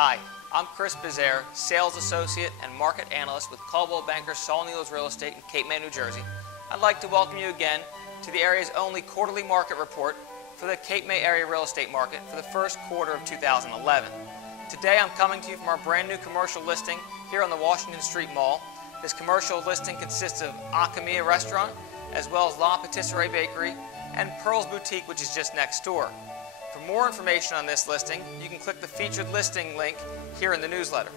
Hi, I'm Chris Bizaire, Sales Associate and Market Analyst with Coldwell Banker Saul Needles Real Estate in Cape May, New Jersey. I'd like to welcome you again to the area's only quarterly market report for the Cape May area real estate market for the first quarter of 2011. Today I'm coming to you from our brand new commercial listing here on the Washington Street Mall. This commercial listing consists of Acamia Restaurant, as well as La Patisserie Bakery, and Pearls Boutique, which is just next door. For more information on this listing, you can click the featured listing link here in the newsletter.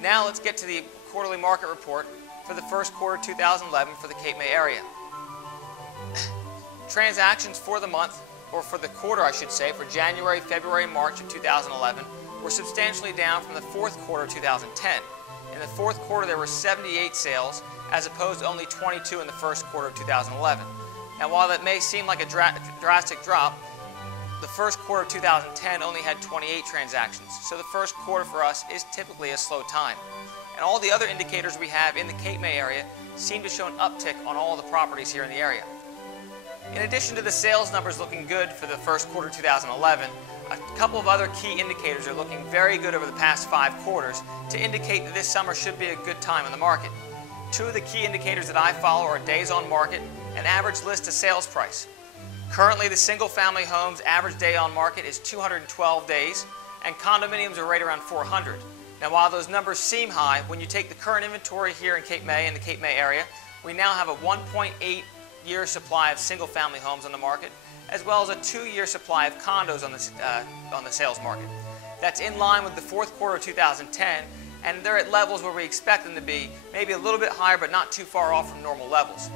Now let's get to the quarterly market report for the first quarter 2011 for the Cape May area. Transactions for the month, or for the quarter I should say, for January, February, and March of 2011 were substantially down from the fourth quarter of 2010. In the fourth quarter there were 78 sales as opposed to only 22 in the first quarter of 2011. Now while that may seem like a drastic drop, the first quarter of 2010 only had 28 transactions, so the first quarter for us is typically a slow time. And all the other indicators we have in the Cape May area seem to show an uptick on all the properties here in the area. In addition to the sales numbers looking good for the first quarter of 2011, a couple of other key indicators are looking very good over the past 5 quarters to indicate that this summer should be a good time in the market. Two of the key indicators that I follow are days on market and average list to sales price. Currently, the single-family homes average day on market is 212 days, and condominiums are right around 400. Now, while those numbers seem high, when you take the current inventory here in Cape May and the Cape May area, we now have a 1.8-year supply of single-family homes on the market, as well as a 2-year supply of condos on the sales market. That's in line with the fourth quarter of 2010, and they're at levels where we expect them to be, maybe a little bit higher, but not too far off from normal levels.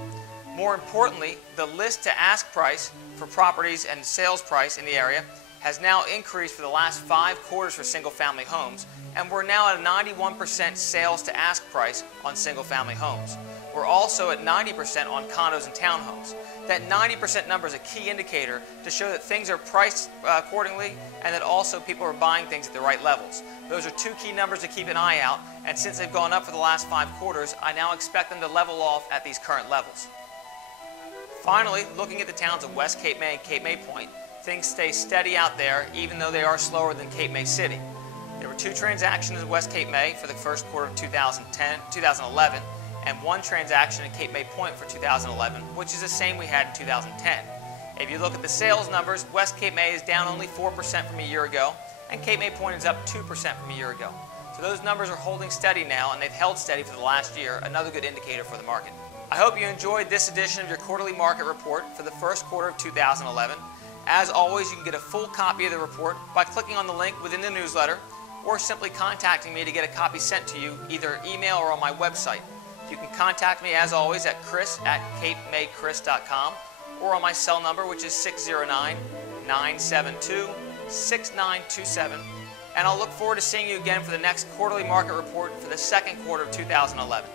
More importantly, the list to ask price for properties and sales price in the area has now increased for the last 5 quarters for single-family homes, and we're now at a 91% sales to ask price on single-family homes. We're also at 90% on condos and townhomes. That 90% number is a key indicator to show that things are priced accordingly and that also people are buying things at the right levels. Those are 2 key numbers to keep an eye out, and since they've gone up for the last 5 quarters, I now expect them to level off at these current levels. Finally, looking at the towns of West Cape May and Cape May Point, things stay steady out there even though they are slower than Cape May City. There were 2 transactions in West Cape May for the first quarter of 2011 and 1 transaction in Cape May Point for 2011, which is the same we had in 2010. If you look at the sales numbers, West Cape May is down only 4% from a year ago, and Cape May Point is up 2% from a year ago. So those numbers are holding steady now, and they've held steady for the last year, another good indicator for the market. I hope you enjoyed this edition of your quarterly market report for the first quarter of 2011. As always, you can get a full copy of the report by clicking on the link within the newsletter or simply contacting me to get a copy sent to you either email or on my website. You can contact me as always at chris@capemaychris.com or on my cell number, which is 609-972-6927. And I'll look forward to seeing you again for the next quarterly market report for the second quarter of 2011.